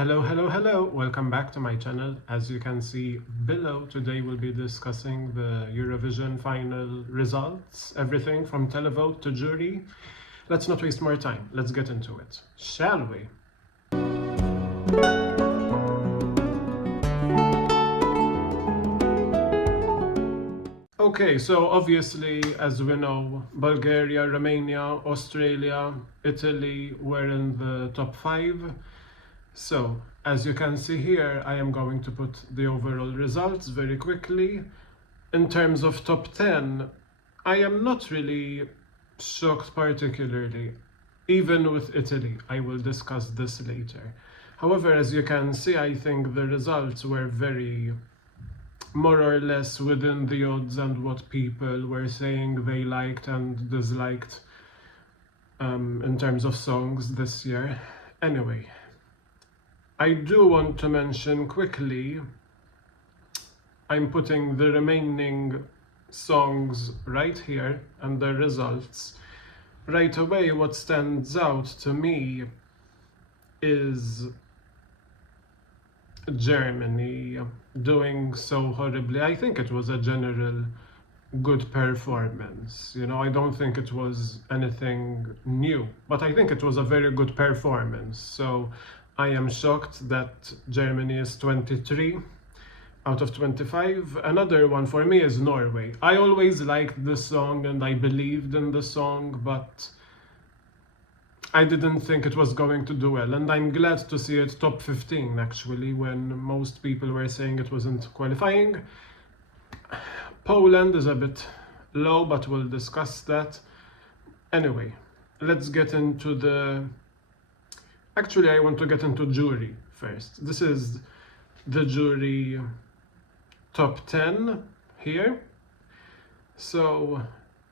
Hello, hello, hello. Welcome back to my channel. As you can see below, today we'll be discussing the Eurovision final results, everything from televote to jury. Let's not waste more time. Let's get into it, shall we? Okay, so obviously, as we know, Bulgaria, Romania, Australia, Italy were in the top 5. So, as you can see here, I am going to put the overall results very quickly. In terms of top 10, I am not really shocked particularly, even with Italy. I will discuss this later. However, as you can see, I think the results were very more or less within the odds and what people were saying they liked and disliked in terms of songs this year. Anyway, I do want to mention quickly, I'm putting the remaining songs right here and the results. Right away, what stands out to me is Germany doing so horribly. I think it was a general good performance. I don't think it was anything new, but I think it was a very good performance. So I am shocked that Germany is 23 out of 25. Another one for me is Norway. I always liked the song and I believed in the song, but I didn't think it was going to do well, and I'm glad to see it top 15 actually, when most people were saying it wasn't qualifying. Poland is a bit low, but we'll discuss that. Anyway, let's get into the... Actually, I want to get into jury first. This is the jury top 10 here. So,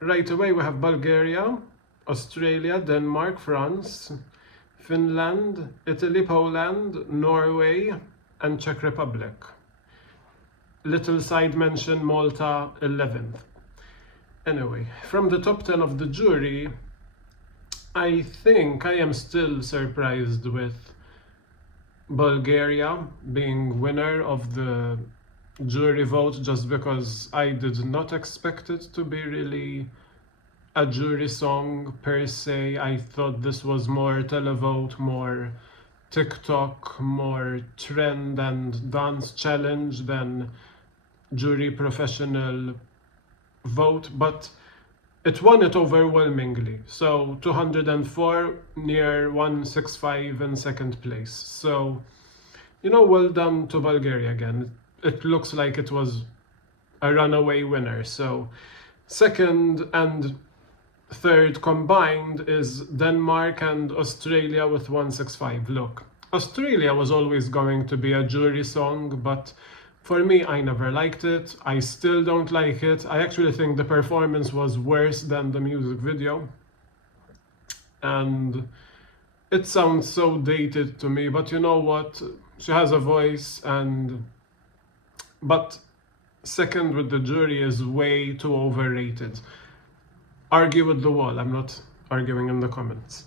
right away we have Bulgaria, Australia, Denmark, France, Finland, Italy, Poland, Norway, and Czech Republic. Little side mention, Malta, 11th. Anyway, from the top 10 of the jury, I think I am still surprised with Bulgaria being winner of the jury vote, just because I did not expect it to be really a jury song per se. I thought this was more televote, more TikTok, more trend and dance challenge than jury professional vote, but it won it overwhelmingly. So 204 near 165 in second place. So, well done to Bulgaria again. It looks like it was a runaway winner. So second and third combined is Denmark and Australia with 165. Look, Australia was always going to be a jury song, but for me, I never liked it. I still don't like it. I actually think the performance was worse than the music video. And it sounds so dated to me, but you know what? She has a voice, but second with the jury is way too overrated. Argue with the wall. I'm not arguing in the comments.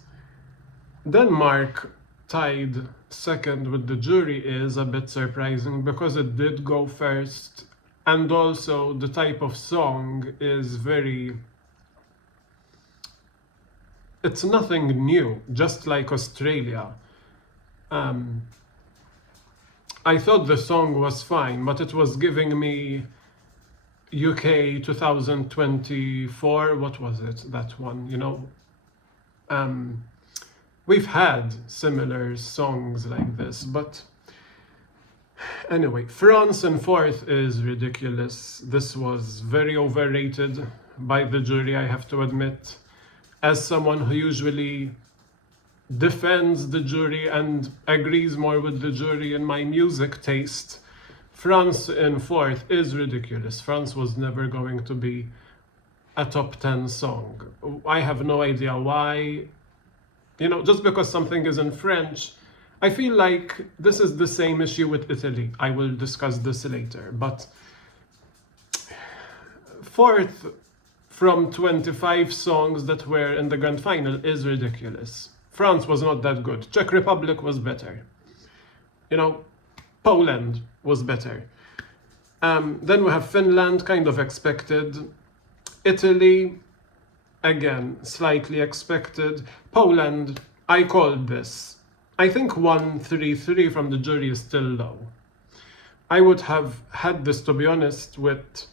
Denmark tied second with the jury is a bit surprising because it did go first, and also the type of song is it's nothing new, just like Australia. I thought the song was fine, but it was giving me UK 2024, what was it, that one, we've had similar songs like this, but anyway, France in fourth is ridiculous. This was very overrated by the jury, I have to admit. As someone who usually defends the jury and agrees more with the jury in my music taste, France in fourth is ridiculous. France was never going to be a top 10 song. I have no idea why. Just because something is in French, I feel like this is the same issue with Italy. I will discuss this later. But fourth from 25 songs that were in the grand final is ridiculous. France was not that good. Czech Republic was better. you know, Poland was better. Then we have Finland, kind of expected. Italy, again, slightly expected. Poland, I called this. I think 133 from the jury is still low. I would have had this, to be honest, with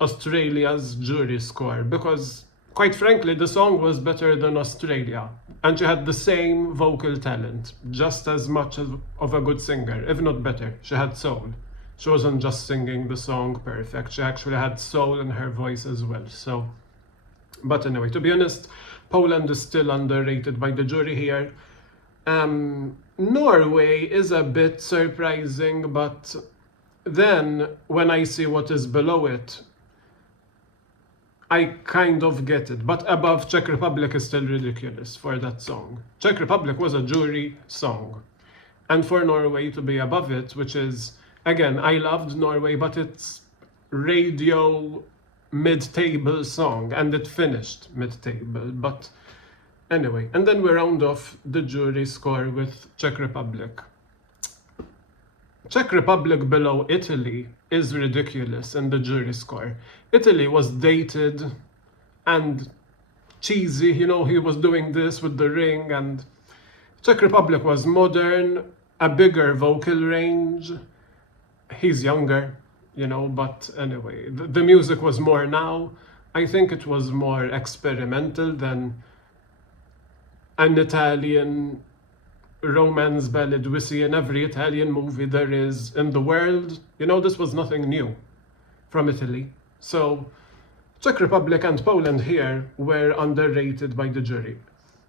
Australia's jury score, because quite frankly the song was better than Australia, and she had the same vocal talent, just as much of a good singer, if not better. She had soul. She wasn't just singing the song perfect, she actually had soul in her voice as well. So, but anyway, to be honest, Poland is still underrated by the jury here. Norway is a bit surprising, but then when I see what is below it, I kind of get it. But above Czech Republic is still ridiculous for that song. Czech Republic was a jury song. And for Norway to be above it, which is, again, I loved Norway, but it's radio mid-table song, and it finished mid-table. But anyway, and then we round off the jury score with Czech Republic. Czech Republic below Italy is ridiculous in the jury score. Italy was dated and cheesy, you know, he was doing this with the ring, and Czech Republic was modern, a bigger vocal range. He's younger, you know, but anyway, the music was more now. I think it was more experimental than an Italian romance ballad we see in every Italian movie there is in the world. You know, this was nothing new from Italy. So Czech Republic and Poland here were underrated by the jury.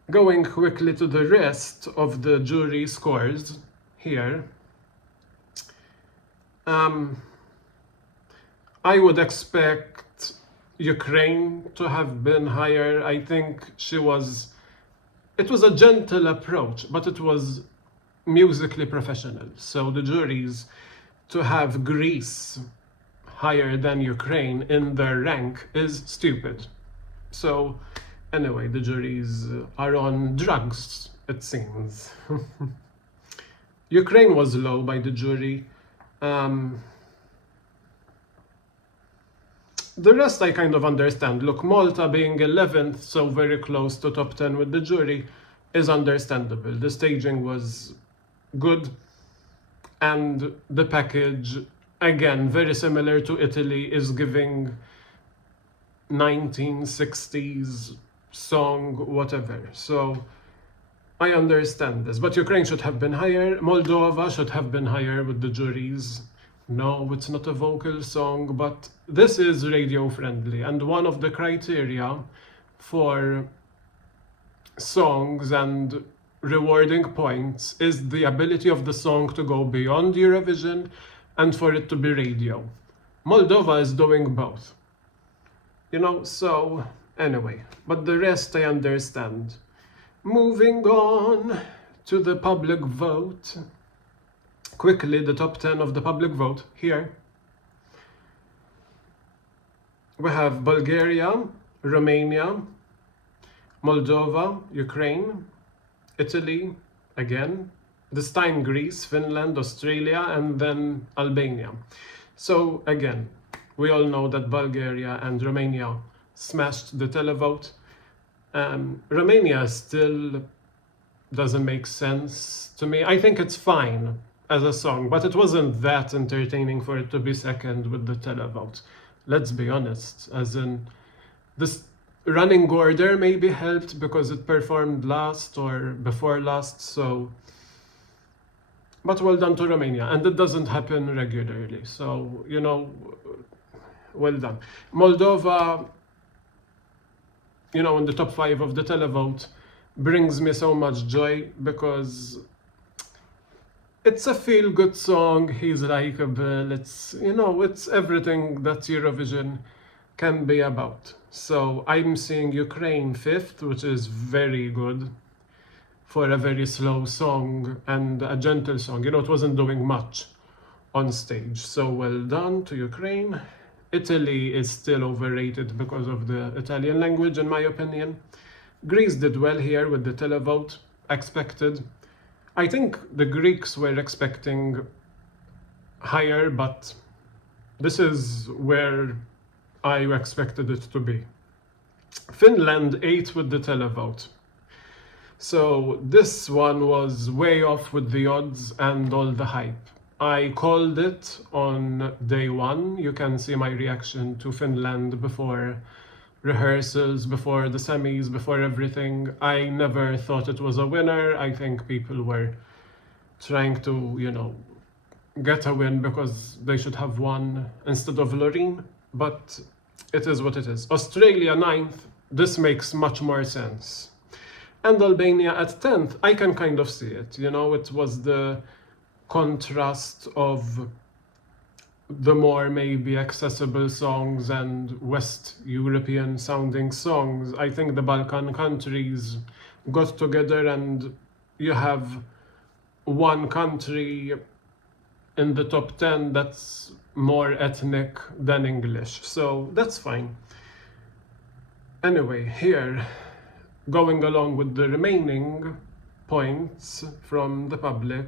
Going quickly to the rest of the jury scores here. I would expect Ukraine to have been higher. I think it was a gentle approach, but it was musically professional. So the juries, to have Greece higher than Ukraine in their rank is stupid. So anyway, the juries are on drugs, it seems. Ukraine was low by the jury. The rest I kind of understand. Look, Malta being 11th, so very close to top 10 with the jury, is understandable. The staging was good, and the package, again, very similar to Italy, is giving 1960s song, whatever. So I understand this. But Ukraine should have been higher. Moldova should have been higher with the juries. No, it's not a vocal song, but this is radio friendly, and one of the criteria for songs and rewarding points is the ability of the song to go beyond Eurovision and for it to be radio. Moldova is doing both, you know, so anyway, but the rest I understand. Moving on to the public vote. Quickly, the top 10 of the public vote here. We have Bulgaria, Romania, Moldova, Ukraine, Italy, again, this time Greece, Finland, Australia, and then Albania. So again, we all know that Bulgaria and Romania smashed the televote. Romania still doesn't make sense to me. I think it's fine as a song, but it wasn't that entertaining for it to be second with the televote. Let's be honest, as in this running order maybe helped because it performed last or before last, so but well done to Romania, and it doesn't happen regularly, so you know, well done. Moldova, you know, in the top 5 of the televote brings me so much joy because it's a feel-good song, he's likeable, it's, you know, it's everything that Eurovision can be about. So I'm seeing Ukraine 5th, which is very good for a very slow song and a gentle song. You know, it wasn't doing much on stage. So well done to Ukraine. Italy is still overrated because of the Italian language, in my opinion. Greece did well here with the televote, expected. I think the Greeks were expecting higher, but this is where I expected it to be. Finland 8 with the televote. So this one was way off with the odds and all the hype. I called it on day one. You can see my reaction to Finland before rehearsals, before the semis, before everything. I never thought it was a winner. I think people were trying to, get a win because they should have won instead of Loreen. But it is what it is. Australia 9th, this makes much more sense. And Albania at 10th, I can kind of see it. It was the contrast of the more maybe accessible songs and West European sounding songs. I think the Balkan countries got together and you have one country in the top 10 that's more ethnic than English. So that's fine. Anyway, here, going along with the remaining points from the public,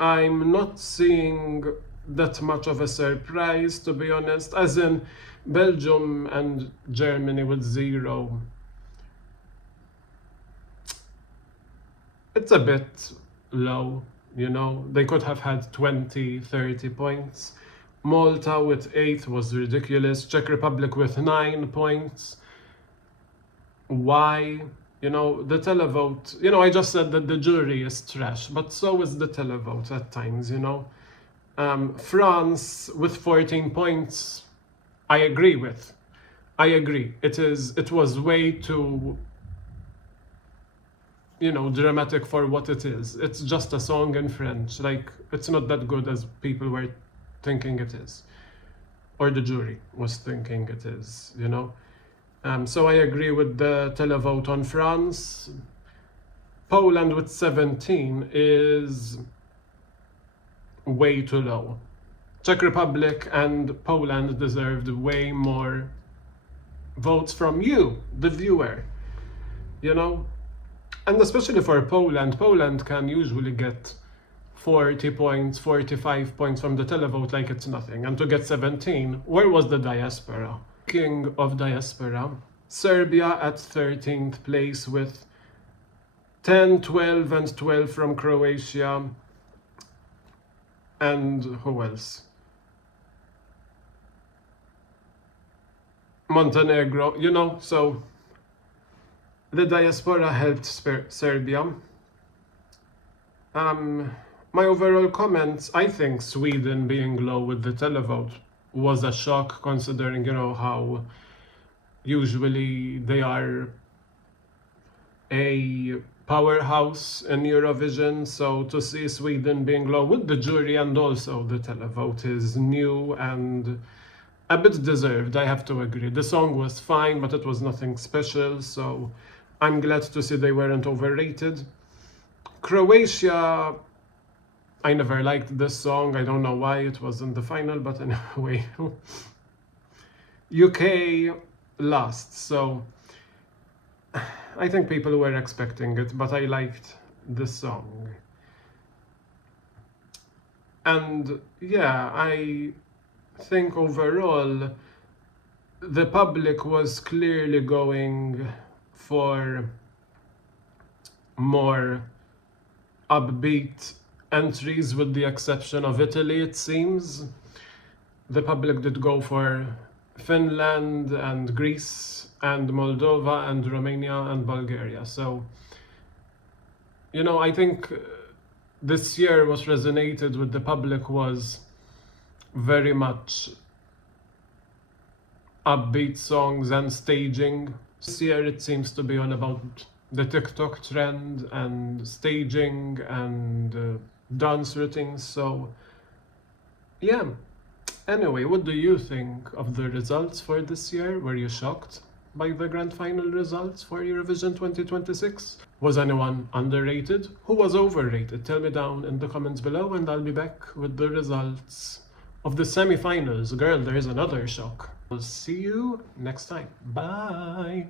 I'm not seeing that much of a surprise, to be honest, as in Belgium and Germany with 0. It's a bit low, they could have had 20, 30 points. Malta with 8 was ridiculous. Czech Republic with 9 points. Why? The televote, I just said that the jury is trash, but so is the televote at times, France with 14 points, I agree with. I agree. It was way too, dramatic for what it is. It's just a song in French. Like, it's not that good as people were thinking it is. Or the jury was thinking it is, So I agree with the televote on France. Poland with 17 is way too low. Czech Republic and Poland deserved way more votes from you, the viewer. And especially for Poland, Poland can usually get 40 points, 45 points from the televote like it's nothing. And to get 17, where was the diaspora? King of diaspora, Serbia at 13th place with 10, 12 and 12 from Croatia. And who else? Montenegro, so the diaspora helped Serbia. My overall comments, I think Sweden being low with the televote was a shock, considering, how usually they are a powerhouse in Eurovision. So to see Sweden being low with the jury and also the televote is new and a bit deserved, I have to agree. The song was fine, but it was nothing special, so I'm glad to see they weren't overrated. Croatia, I never liked this song. I don't know why it was in the final, but anyway. UK last, so I think people were expecting it, but I liked the song. And yeah, I think overall the public was clearly going for more upbeat entries, with the exception of Italy, it seems. The public did go for Finland and Greece and Moldova and Romania and Bulgaria. So, I think this year what resonated with the public was very much upbeat songs and staging. This year it seems to be all about the TikTok trend and staging and dance routines. So yeah, anyway, what do you think of the results for this year? Were you shocked by the grand final results for Eurovision 2026? Was anyone underrated? Who was overrated? Tell me down in the comments below, and I'll be back with the results of the semi-finals. Girl, there is another shock. I'll see you next time. Bye!